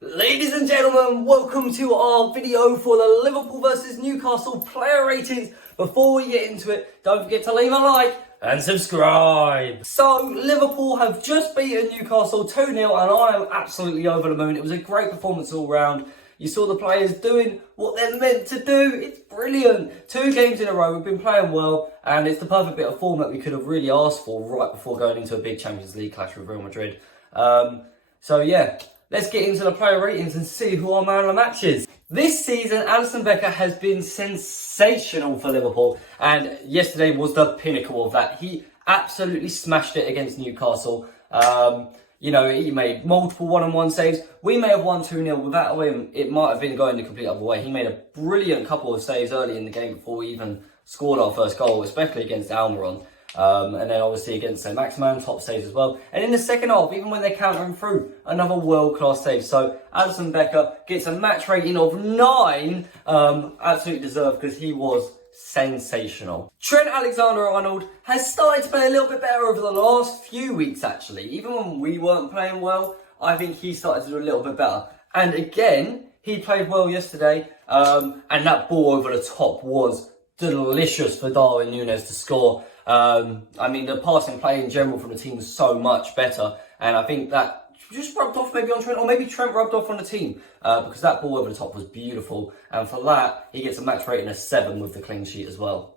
Ladies and gentlemen, welcome to our video for the Liverpool versus Newcastle player ratings. Before we get into it, don't forget to leave a like and subscribe. So, Liverpool have just beaten Newcastle 2-0 and I am absolutely over the moon. It was a great performance all round. You saw the players doing what they're meant to do. It's brilliant. 2 games in a row, we've been playing well, and it's the perfect bit of form that we could have really asked for right before going into a big Champions League clash with Real Madrid. So yeah, let's get into the player ratings and see who our man of the match is. This season, Alisson Becker has been sensational for Liverpool, and yesterday was the pinnacle of that. He absolutely smashed it against Newcastle. You know, he made multiple one-on-one saves. We may have won 2-0 without him. It might have been going the complete other way. He made a brilliant couple of saves early in the game before we even scored our first goal, especially against Almiron. And then obviously against St. Maximin, top saves as well. And in the second half, even when they're countering through, another world-class save. So Alisson Becker gets a match rating of 9. Absolutely deserved because he was sensational. Trent Alexander-Arnold has started to play a little bit better over the last few weeks, actually. Even when we weren't playing well, I think he started to do a little bit better. And again, he played well yesterday. And that ball over the top was delicious for Darwin Núñez to score. I mean, the passing play in general from the team was so much better. And I think that just rubbed off maybe on Trent, or maybe Trent rubbed off on the team, because that ball over the top was beautiful. And for that, he gets a match rating of 7 with the clean sheet as well.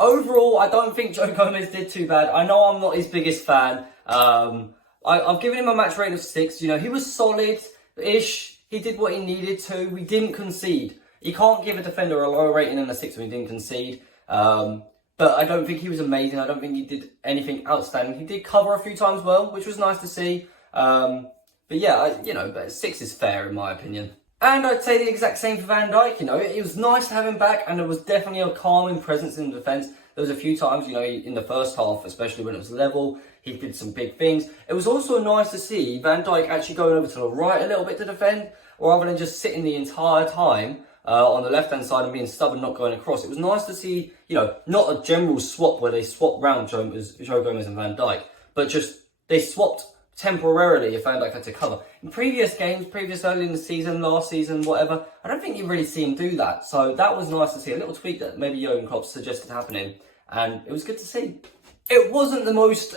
Overall, I don't think Joe Gomez did too bad. I know I'm not his biggest fan. I've given him a match rating of 6. You know, he was solid-ish. He did what he needed to. We didn't concede. You can't give a defender a lower rating than a 6 when he didn't concede. But I don't think he was amazing. I don't think he did anything outstanding. He did cover a few times well, which was nice to see. But yeah, but 6 is fair in my opinion. And I'd say the exact same for Van Dijk. You know, it was nice to have him back, and there was definitely a calming presence in the defence. There was a few times, you know, in the first half, especially when it was level, he did some big things. It was also nice to see Van Dijk actually going over to the right a little bit to defend, rather than just sitting the entire time on the left-hand side and being stubborn, not going across. It was nice to see, you know, not a general swap where they swapped round Joe Gomez and Van Dijk, but just they swapped temporarily if Van Dijk had to cover. In previous games, early in the season, last season, whatever, I don't think you really see him do that. So that was nice to see. A little tweak that maybe Jurgen Klopp suggested happening, and it was good to see. It wasn't the most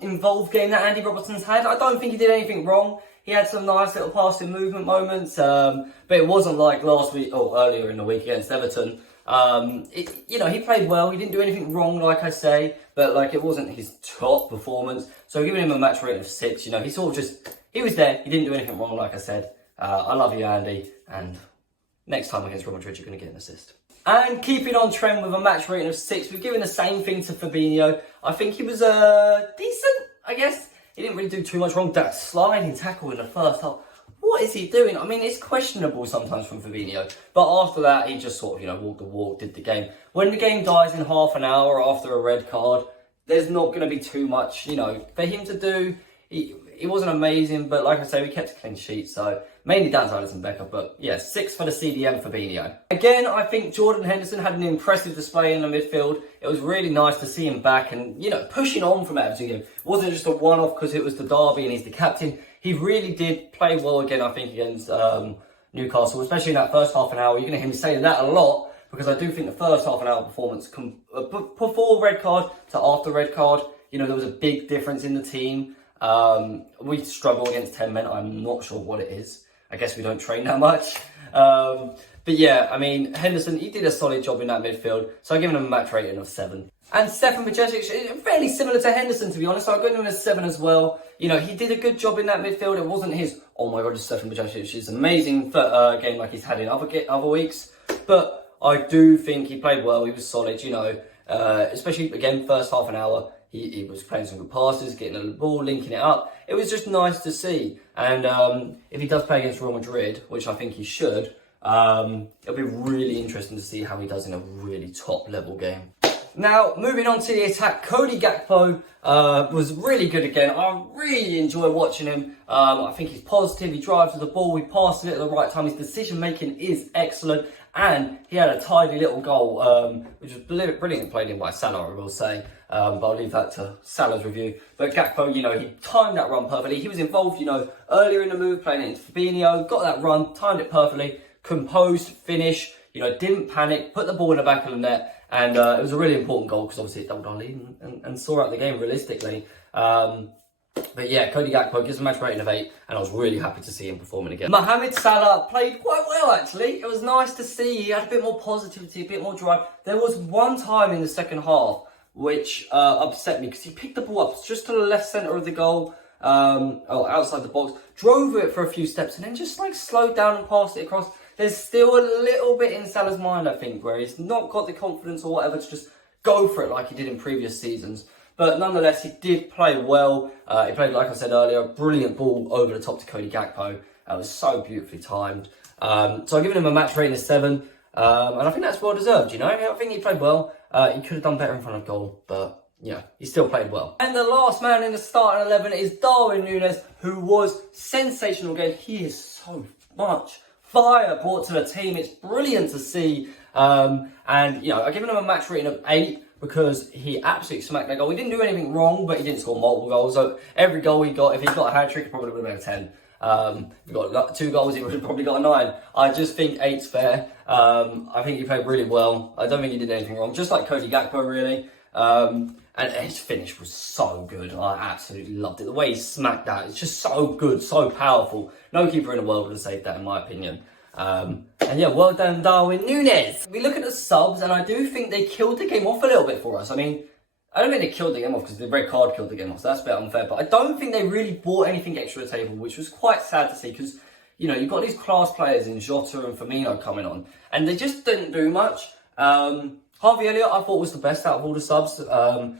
involved game that Andy Robertson's had. I don't think he did anything wrong. He had some nice little passing movement moments, but it wasn't like last week or earlier in the week against Everton. You know, he played well. He didn't do anything wrong, like I say, but like it wasn't his top performance. So giving him a match rating of 6, you know, he was there. He didn't do anything wrong, like I said. I love you, Andy, and next time against Real Madrid, you're going to get an assist. And keeping on trend with a match rating of 6, we've given the same thing to Fabinho. I think he was decent, I guess. He didn't really do too much wrong. That sliding tackle in the first half. What is he doing? I mean, it's questionable sometimes from Fabinho. But after that, he just sort of, you know, walked the walk, did the game. When the game dies in half an hour after a red card, there's not going to be too much, you know, for him to do. He wasn't amazing, but like I say, we kept a clean sheet. So mainly down to Alisson Becker. But yeah, 6 for the CDM Fabinho. Again, I think Jordan Henderson had an impressive display in the midfield. It was really nice to see him back and, you know, pushing on from Everton game. It wasn't just a one-off because it was the derby and he's the captain. He really did play well again, I think, against Newcastle, especially in that first half an hour. You're going to hear me saying that a lot because I do think the first half an hour performance, before red card to after red card, you know, there was a big difference in the team. We struggle against 10 men. I'm not sure what it is. I guess we don't train that much. But yeah, I mean, Henderson, he did a solid job in that midfield. So I give him a match rating of 7. And Stefan Bajcetic is fairly similar to Henderson, to be honest. So I'll give him a 7 as well. You know, he did a good job in that midfield. It wasn't his, oh my God, Stefan Bajcetic is amazing for game like he's had in other weeks. But I do think he played well. He was solid, you know, especially, again, first half an hour. He was playing some good passes, getting the ball, linking it up. It was just nice to see. And if he does play against Real Madrid, which I think he should, it'll be really interesting to see how he does in a really top-level game. Now, moving on to the attack, Cody Gakpo was really good again. I really enjoy watching him. I think he's positive, he drives with the ball, he passes it at the right time. His decision-making is excellent. And he had a tidy little goal, which was brilliantly played in by Salah, I will say. But I'll leave that to Salah's review. But Gakpo, he timed that run perfectly. He was involved, earlier in the move, playing it into Fabinho, got that run, timed it perfectly, composed, finish, didn't panic, put the ball in the back of the net. And it was a really important goal because obviously it doubled our lead and saw out the game realistically. But yeah, Cody Gakpo gives a match rating of 8, and I was really happy to see him performing again. Mohamed Salah played quite well, actually. It was nice to see. He had a bit more positivity, a bit more drive. There was one time in the second half which upset me because he picked the ball up just to the left centre of the goal, outside the box, drove it for a few steps, and then just slowed down and passed it across. There's still a little bit in Salah's mind, I think, where he's not got the confidence or whatever to just go for it like he did in previous seasons. But nonetheless, he did play well. He played, like I said earlier, a brilliant ball over the top to Cody Gakpo. It was so beautifully timed. So I've given him a match rating of 7. And I think that's well deserved, I think he played well. He could have done better in front of goal, but he still played well. And the last man in the starting 11 is Darwin Núñez, who was sensational again. He is so much fire brought to the team. It's brilliant to see. And I've given him a match rating of 8. Because he absolutely smacked that goal. He didn't do anything wrong, but he didn't score multiple goals. So every goal he got, if he got a hat-trick, he probably would have been a 10. If he got 2 goals, he would have probably got a 9. I just think 8's fair. I think he played really well. I don't think he did anything wrong. Just like Cody Gakpo, really. And his finish was so good. I absolutely loved it. The way he smacked that, it's just so good, so powerful. No keeper in the world would have saved that, in my opinion. And yeah, well done, Darwin Núñez. We look at the subs, and I do think they killed the game off a little bit for us. I mean, I don't think they killed the game off because the red card killed the game off, so that's a bit unfair. But I don't think they really brought anything extra to the table, which was quite sad to see because, you've got these class players in Jota and Firmino coming on, and they just didn't do much. Harvey Elliott, I thought, was the best out of all the subs.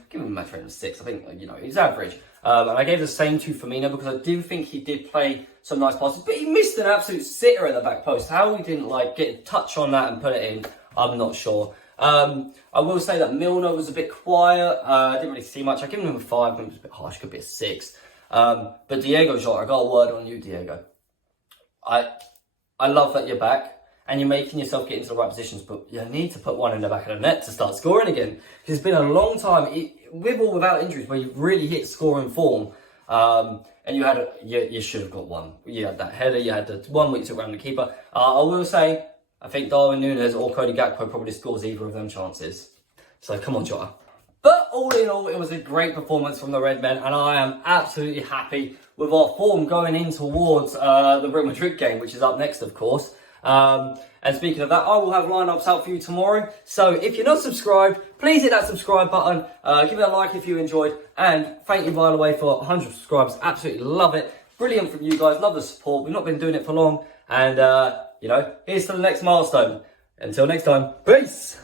Give him a match rating of 6. I think, he's average. And I gave the same to Firmino because I do think he did play some nice passes, but he missed an absolute sitter at the back post. How he didn't get a touch on that and put it in, I'm not sure. I will say that Milner was a bit quiet. I didn't really see much. I give him a 5. It was a bit harsh. Could be a 6. But Diego Jota, I got a word on you, Diego. I love that you're back and you're making yourself get into the right positions, but you need to put one in the back of the net to start scoring again. Because it's been a long time, with or without injuries, where you've really hit scoring form. And you should have got one. You had that header, you had the one which took around the keeper. I will say, I think Darwin Núñez or Cody Gakpo probably scores either of them chances. So come on, Jota. But all in all, it was a great performance from the Red Men, and I am absolutely happy with our form going in towards the Real Madrid game, which is up next, of course. And speaking of that, I will have lineups out for you tomorrow. So if you're not subscribed, please hit that subscribe button. Give it a like if you enjoyed. And thank you, by the way, for 100 subscribers. Absolutely love it. Brilliant from you guys. Love the support. We've not been doing it for long. And, here's to the next milestone. Until next time, peace.